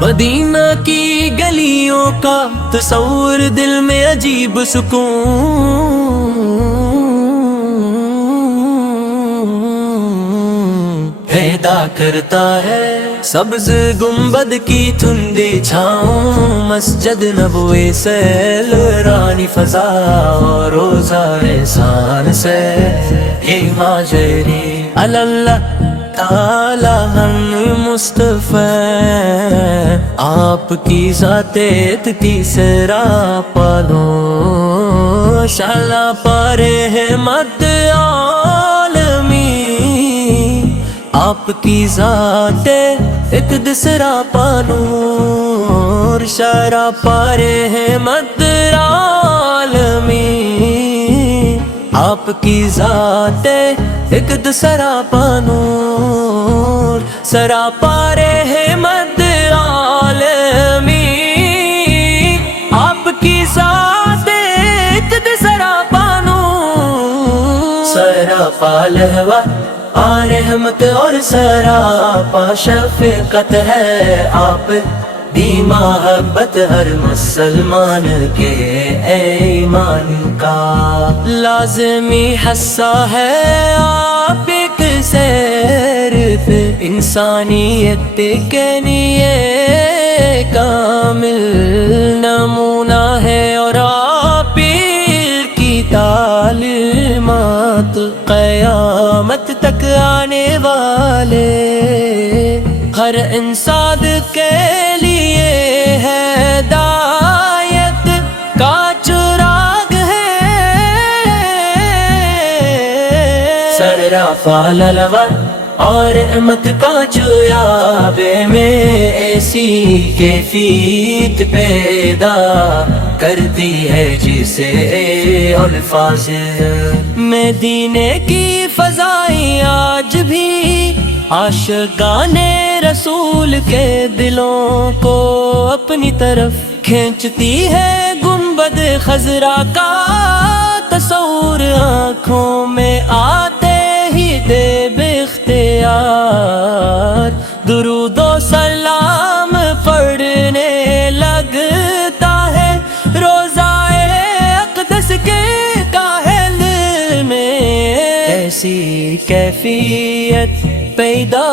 مدینہ کی گلیوں کا تصور دل میں عجیب سکون پیدا کرتا ہے، سبز گنبد کی تھندی چھاؤں، مسجد نبوی سیل رانی فضا اور روزہ احسان سے یہ ماجری اللہ تعالی ہم مصطفیٰ آپ کی ذات اتتی سرا پالو شالا پارے حمد عالمی آپ کی ذات اتتی سرا پالو شالا پارے حمد عالمی آپ کی ذات ایک دوسرا پانور سراپا رحمت عالمی آپ کی ذات ایک دوسرا پانور سراپا لہوا رحمت اور سراپا شفقت ہے آپ دی محبت ہر مسلمان کے ایمان کا لازمی حصہ ہے آپ ایک صرف انسانیت کے لیے کامل نمونہ ہے اور آپ کی تعلیمات قیامت تک آنے والے ہر انسان کے لیے ہدایت کا چراغ ہے سراپا للوا اور رحمت کا چراغے میں ایسی کیفیت پیدا کرتی ہے جسے الفاظ مدینے کی فضائیں آج بھی عاشقان رسول کے دلوں کو اپنی طرف کھینچتی ہے گنبد خضرا کا تصور آنکھوں میں آتے ہی دے بے اختیار درود و سلام پڑھنے لگتا ہے روزہ اقدس کے کاہل میں ایسی کیفیت پیدا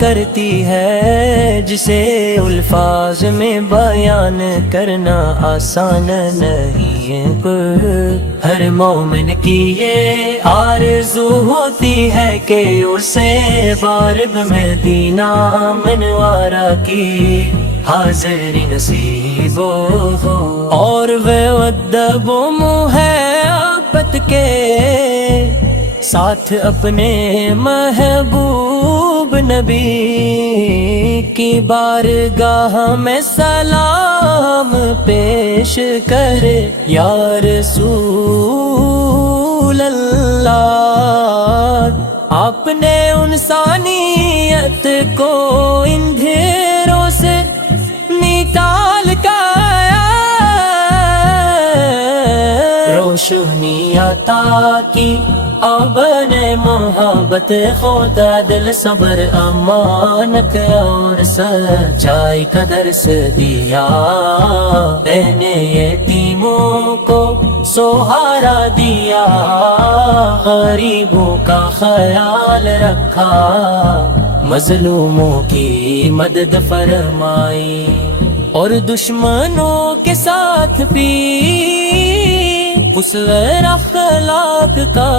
کرتی ہے جسے الفاظ میں بیان کرنا آسان نہیں ہے ہر مومن کی یہ آرزو ہوتی ہے کہ اسے بارب مدینہ منورہ کی حاضری نصیب ہو اور وہ ادب و محبت کے ساتھ اپنے محبوب نبی کی بارگاہ میں سلام پیش کرے یا رسول اللہ آپ نے انسانیت کو اندھیروں سے نکال کر روشنی عطا کی اب نے محبت خدا دل صبر امانت اور سچائی کا درس دیا رہنے یتیموں کو سہارا دیا غریبوں کا خیال رکھا مظلوموں کی مدد فرمائی اور دشمنوں کے ساتھ بھی اس غیر اخلاق کا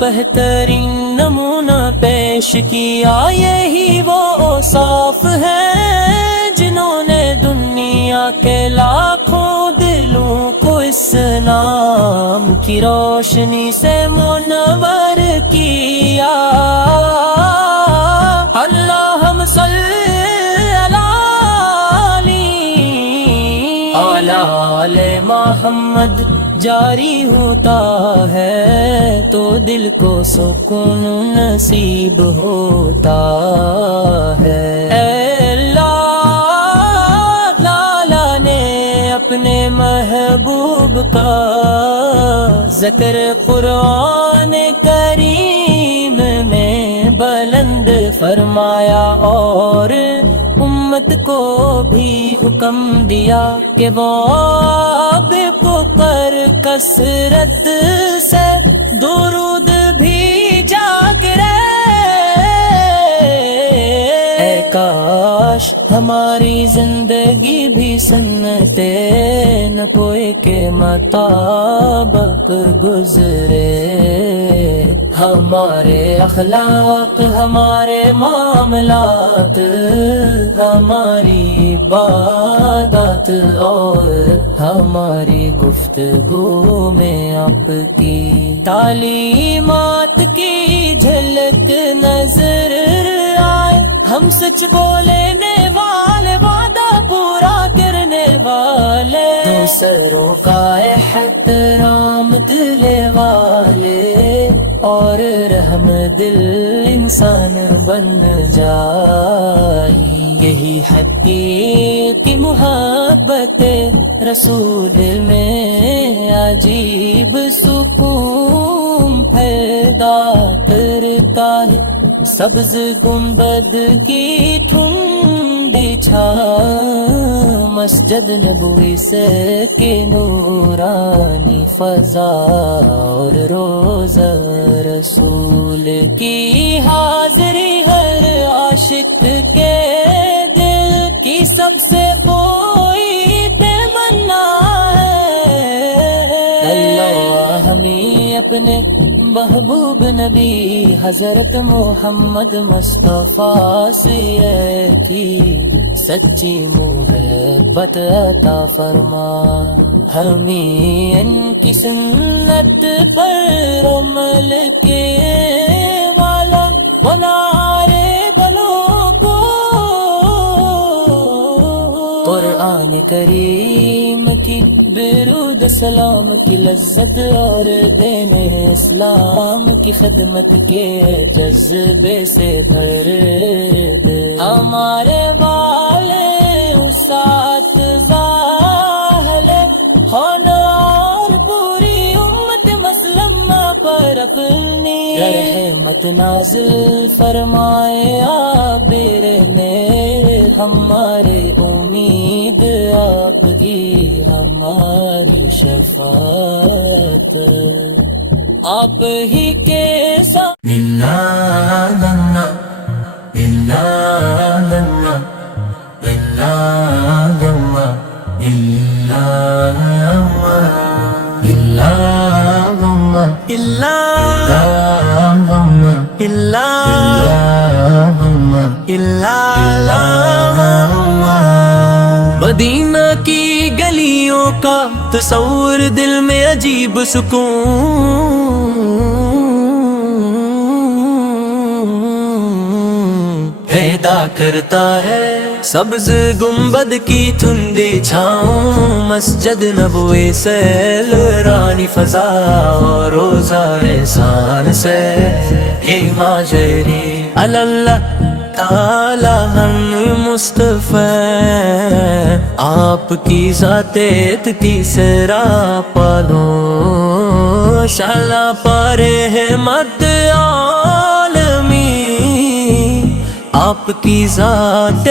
بہترین نمونہ پیش کیا یہی وہ اوصاف ہیں جنہوں نے دنیا کے لاکھوں دلوں کو اسلام کی روشنی سے منور کیا اللہم صلی علی آل محمد محمد جاری ہوتا ہے تو دل کو سکون نصیب ہوتا ہے۔ اے اللہ، لالا نے اپنے محبوب کا ذکر قرآن کریم میں بلند فرمایا اور امت کو بھی حکم دیا کہ وہ اب پر کثرت سے درود بھی جاگ رہے۔ اے کاش ہماری زندگی بھی سنتے نبوی کے مطابق گزرے، ہمارے اخلاق، ہمارے معاملات، ہماری عبادات اور ہماری گفتگو میں آپ کی تعلیمات کی جھلک نظر آئے۔ ہم سچ بولنے والے، وعدہ پورا کرنے والے، دوسروں کا احترام دلے والے اور رحم دل انسان بن جائے۔ یہی حقیقی محبت رسول میں عجیب سکون پیدا کرتا ہے۔ سبز گنبد کی ٹھنڈی چھاؤں، مسجد نبوی سے کے نورانی فضا اور روزہ رسول کی حاضری ہر عاشق کے دل کی سب سے کوئی تمنا ہے۔ اللہ ہمیں اپنے محبوب نبی حضرت محمد مصطفیٰ سے کی سچی محبت عطا فرما، ہمیں ان کی سنت پر عمل کے والا بنارے بلوں کو۔ قرآن کریم کی درود سلام کی لذت اور دین اسلام کی خدمت کے جذبے سے بھر دے ہمارے والے اساتذہ اہل خانہ اور پوری امت مسلمہ پر اپنی رحمت نازل فرمائے۔ عابر میرے ہمارے امید آپ کی، ہماری شفاعت آپ ہی کے ساتھ۔ مدینہ کی گلیوں کا تصور دل میں عجیب سکون پیدا کرتا ہے۔ سبز گنبد کی ٹھنڈی چھاؤں، مسجد نبوی سے رانی فضا اور روزہ احسان سے ہی ماجری اللہ تعالی ہم مصطفیٰ آپ کی ذات تیسرا پالو شالا پر احمد عالمی، آپ کی ذات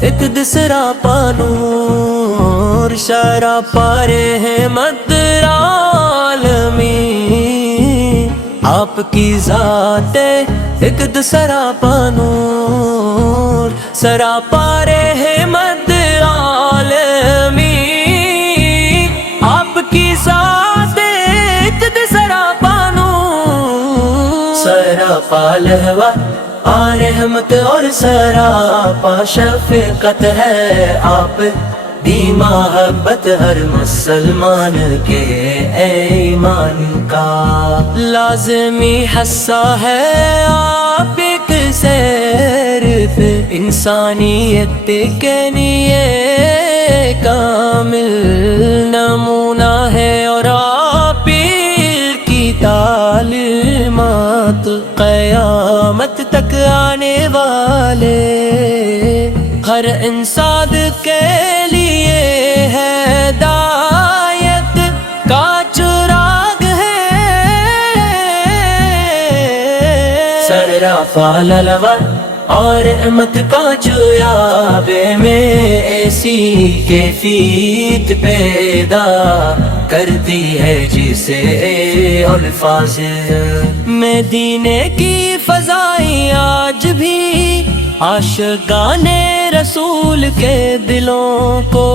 تیسرا پالو شالا پر احمد عالمی، آپ کی ذات ایک دوسرا پانور سراپا رحمت عالمی، آپ کی ذات ایک دوسرا پانور سراپا لہوا رحمت اور سراپا شفقت ہے آپ دی محبت ہر مسلمان کے ایمان کا لازمی حصہ ہے آپ ایک صرف انسانیت کے لیے کامل نمونہ گناہ اور عاقل کی تعلیمات قیامت تک آنے والے ہر انسان کے لیے ہدایت کا چراغ ہے۔ سراپا للور اور رحمت کا چویابے میں ایسی کیفیت پیدا کرتی ہے جسے الفاظ مدینے کی فضائیں آج بھی عاشقان رسول کے دلوں کو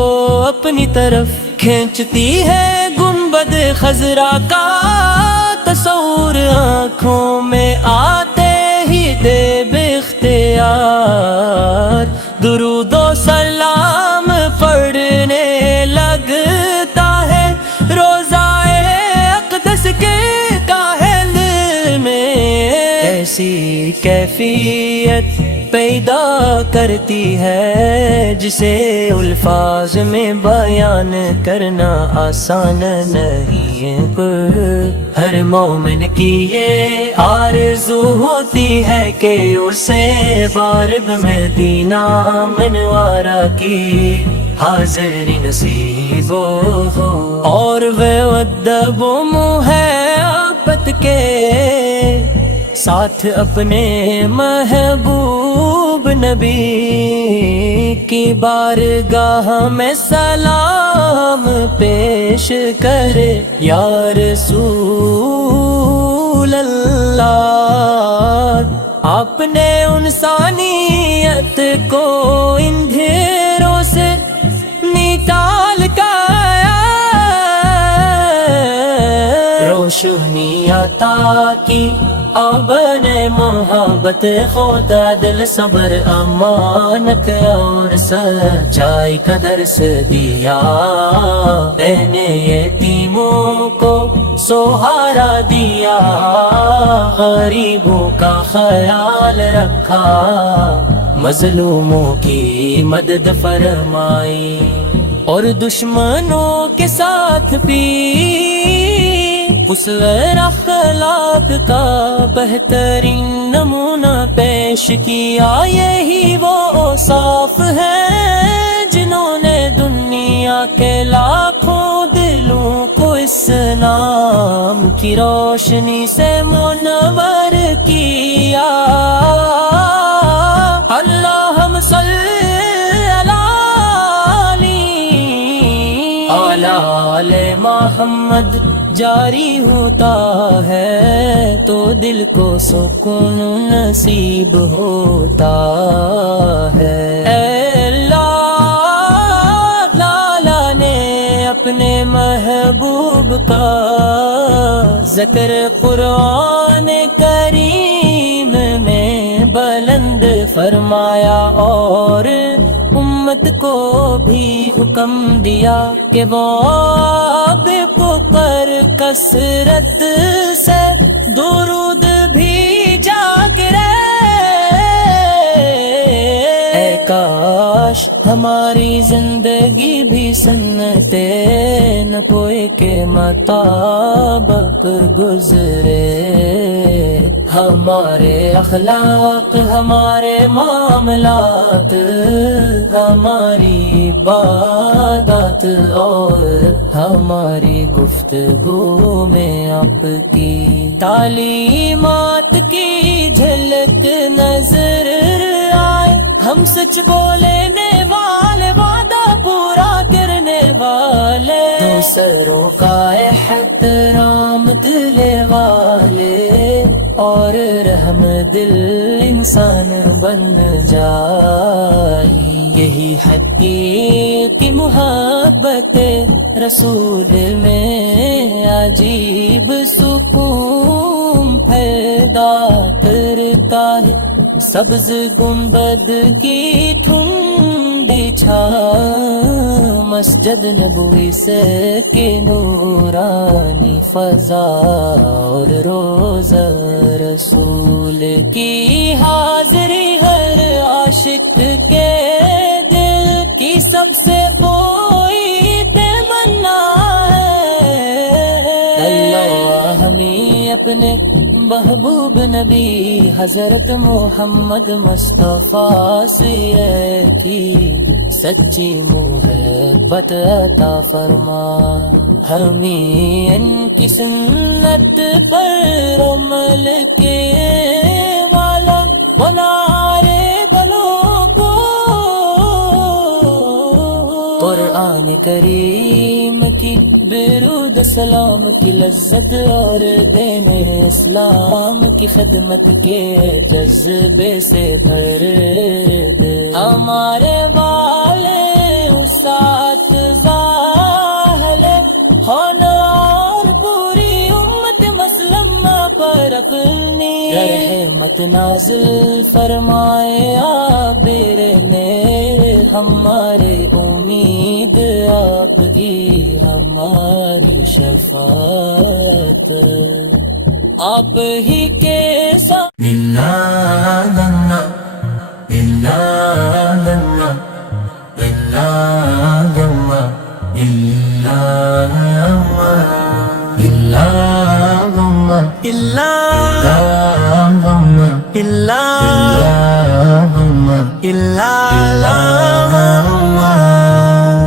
اپنی طرف کھینچتی ہے۔ گنبد خضرا کا تصور آنکھوں میں آتے ہی دے بے اختیار درود و سلام پڑھنے لگتا ہے روضہ اقدس کے کاہل میں۔ ایسی کیفیت پیدا کرتی ہے جسے الفاظ میں بیان کرنا آسان نہیں ہے۔ ہر مومن کی یہ آرزو ہوتی ہے کہ اسے بارب مدینہ منورہ کی حاضری نصیب ہو، اور وہ ادب و محبت کے ساتھ اپنے محبوب نبی کی بارگاہ میں سلام پیش کرے۔ یا رسول اللہ، آپ نے انسانیت کو اندھیروں سے نکال کر روشنی عطا کی۔ اب نے محبت خدا دل صبر امانت اور سچائی کا درس دیا۔ نے یتیموں کو سہارا دیا، غریبوں کا خیال رکھا، مظلوموں کی مدد فرمائی، اور دشمنوں کے ساتھ بھی اسوہ اخلاق کا بہترین نمونہ پیش کیا۔ یہی وہ اوصاف ہیں جنہوں نے دنیا کے لاکھوں دلوں کو اسلام کی روشنی سے منور کیا۔ اللہم صلی علی آل محمد جاری ہوتا ہے تو دل کو سکون نصیب ہوتا ہے۔ اے اللہ تعالیٰ نے اپنے محبوب کا ذکر قرآن کریم میں بلند فرمایا، اور امت کو بھی حکم دیا کہ وہ پر کثرت سے درود بھی جا کرے۔ اے کاش ہماری زندگی بھی سنتے نبوی کے مطابق گزرے، ہمارے اخلاق، ہمارے معاملات، ہماری عبادات اور ہماری گفتگو میں آپ کی تعلیمات کی جھلک نظر آئے۔ ہم سچ بولنے والے، وعدہ پورا کرنے والے، دوسروں کا احترام کرنے والے، اور رحم دل انسان بن جائے۔ یہی حقیقی محبت رسول میں عجیب سکون پیدا کرتا ہے۔ سبز گنبد کی ٹھنڈی چھاؤں، مسجد نبوی سے کے نورانی فضا، اور روزہ رسول کی حاضری ہر عاشق کے دل کی سب سے کوئی تمنا ہے۔ اپنے محبوب نبی حضرت محمد مصطفیٰ سے تھی سچی محبت عطا فرما، ہمیں ان کی سنت پر عمل کے والا بنائے دلوں کو، قرآن کریم کی درود سلام کی لذت اور دین اسلام کی خدمت کے جذبے سے بھر دے، ہمارے والے اساتذہ اہل ہنر پوری امت مسلمہ پر اپنی رحمت نازل فرمائے، عابر نے ہمارے امید آپ کی ہماری شفاعت، آپ ہی کے ساتھ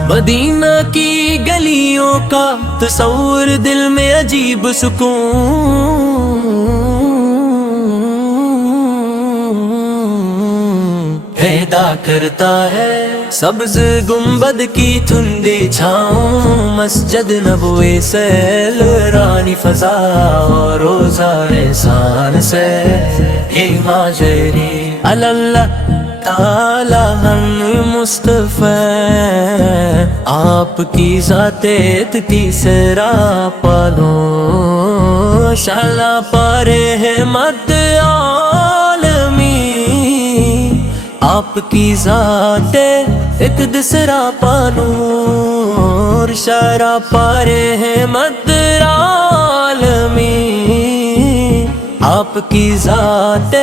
مدینہ کی گلیوں کا تصور دل میں عجیب سکون پیدا کرتا ہے، سبز گنبد کی تھندی چھاؤں، مسجد نبوی سیل رانی فضا اور روزہ احسان سے ہی ماجری اللہ تعالی ہم مصطفیٰ، آپ کی ذات اتتی سراپا لو شالا پارے رحمت عالمی، آپ کی ذات اتد سراپا نور شارا پارے رحمت عالمی، آپ کی ذات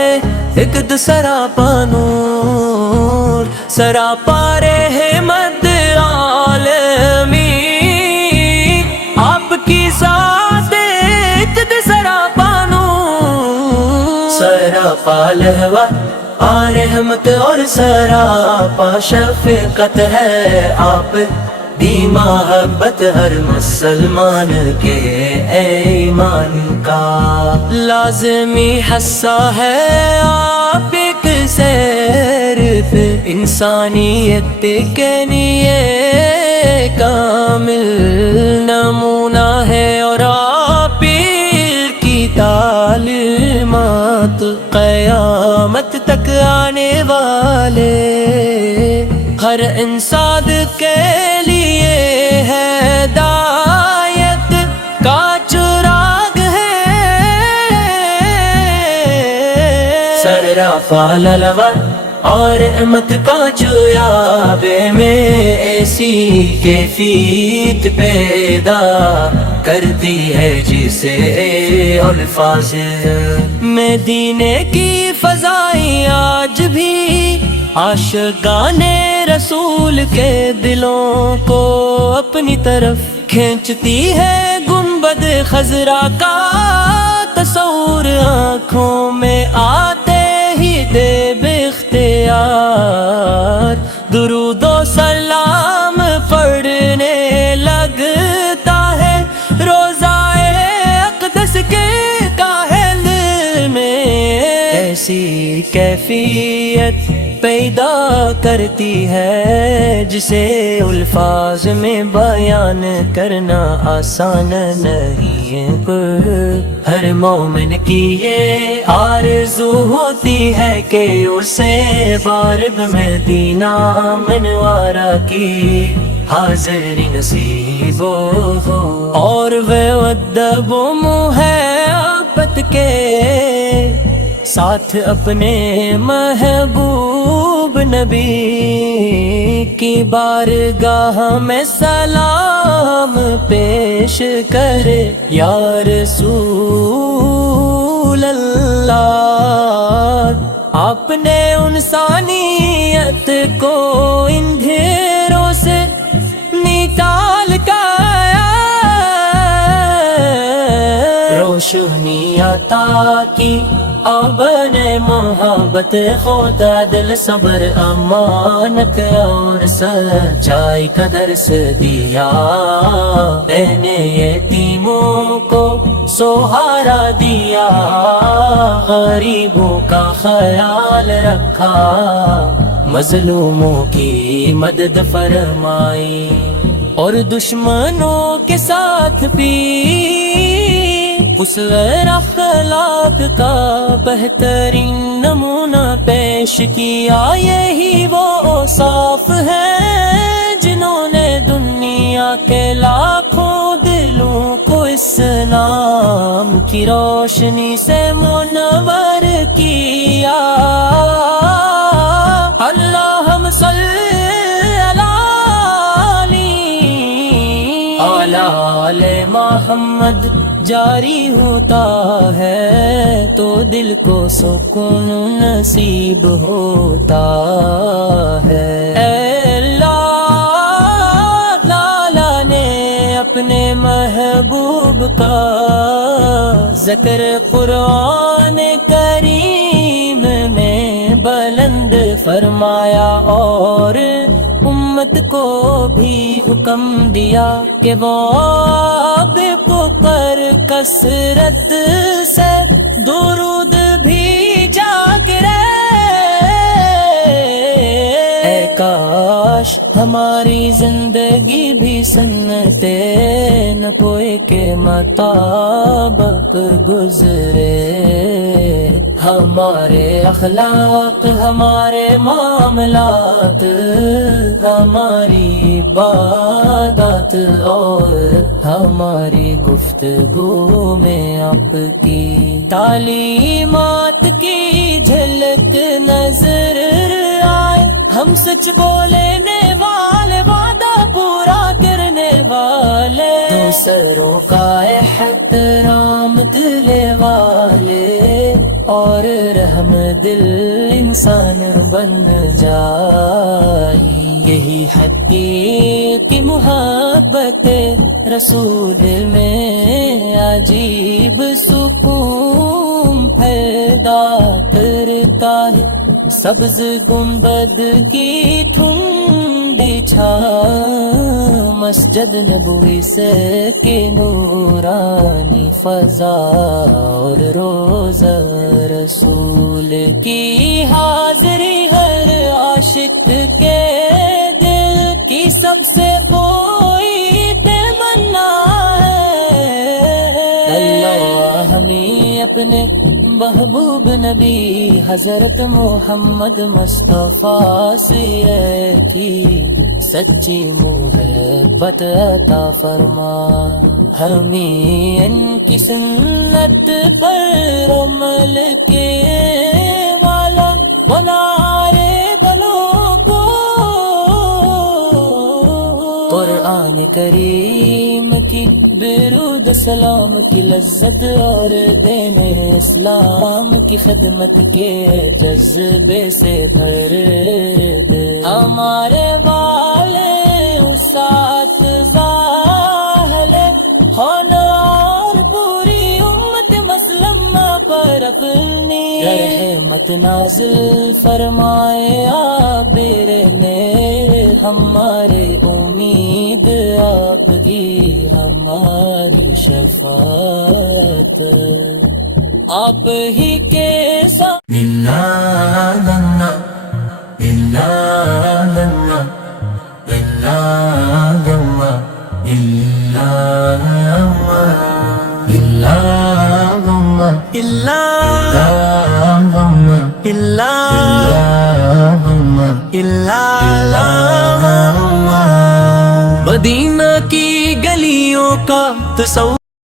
ایک سراپا نور سراپا رحمت عالمی، آپ کی ذات ایک سراپا نور سراپا لہوا رحمت اور سراپا شفقت ہے، آپ دی محبت ہر مسلمان کے ایمان کا لازمی حصہ ہے، آپ ایک صرف انسانیت کے لیے کامل نمونہ ہے، اور آپ کی تعلیمات قیامت تک آنے والے ہر انسان کے لیے ہدایت کا چراغ ہے، سراپا للوا اور رحمت کا چویابے میں ایسی کیفیت پیدا کرتی ہے جسے الفاظ مدینے کی فضائیں آج بھی عاشقان رسول کے دلوں کو اپنی طرف کھینچتی ہے، گنبد خضرا کا تصور آنکھوں میں آتے ہی دے بے اختیار درود و سلام پڑھنے لگتا ہے، روزہ اقدس کے کاہل میں ایسی کیفیت پیدا کرتی ہے جسے الفاظ میں بیان کرنا آسان نہیں ہے، ہر مومن کی یہ آرزو ہوتی ہے کہ اسے بارب مدینہ منورہ کی حاضری نصیب ہو، اور وہ ادب و محبت کے ساتھ اپنے محبوب نبی کی بارگاہ میں سلام پیش کرے، یا رسول اللہ آپ نے انسانیت کو اندھیروں سے نکال کر روشنی عطا کی، اب نے محبت خدا دل صبر امانت اور سچائی کا درس دیا، میں نے یتیموں کو سہارا دیا، غریبوں کا خیال رکھا، مظلوموں کی مدد فرمائی، اور دشمنوں کے ساتھ بھی اسوہ اخلاق کا بہترین نمونہ پیش کیا۔ یہی وہ اوصاف ہیں جنہوں نے دنیا کے لاکھوں دلوں کو اسلام کی روشنی سے منور کیا۔ اللہم صلی علی محمد جاری ہوتا ہے تو دل کو سکون نصیب ہوتا ہے۔ اے اللہ تعالیٰ نے اپنے محبوب کا ذکر قرآن کریم میں بلند فرمایا، اور امت کو بھی حکم دیا کہ وہ پر کثرت سے درود بھی جا کرے۔ اے کاش ہماری زندگی بھی سنتے نبوی کے مطابق گزرے، ہمارے اخلاق، ہمارے معاملات، ہماری عبادات اور ہماری گفتگو میں آپ کی تعلیمات کی جھلک نظر آئے، ہم سچ بولنے والے، وعدہ پورا کرنے والے، دوسروں کا احترام کرنے والے، اور رحم دل انسان بن جائے۔ یہی حقیقی محبت رسول میں عجیب سکون پیدا کرتا ہے، سبز گنبد کی ٹھنڈی چھاؤں، مسجد نبوی سے کے نورانی فضا، اور روزہ رسول کی حاضری ہر عاشق کے دل کی سب سے کوئی تمنا ہے۔ اللہ ہمیں اپنے محبوب نبی حضرت محمد مصطفیٰ سے کی سچی محبت عطا فرما، ہمیں ان کی سنت پر عمل کے والا بنائے دلوں کو۔ قرآن کریم کی درود سلام کی لذت اور دین اسلام کی خدمت کے جذبے سے بھر دے، ہمارے والے اساتذہ اہل خانہ اور پوری امت مسلمہ پر اپنی رحمت نازل فرمائے۔ عابر نے ہمارے امید آپ کی، ہماری شفاعت آپ ہی کے ساتھ۔ مدینہ کی گلیوں کا تصور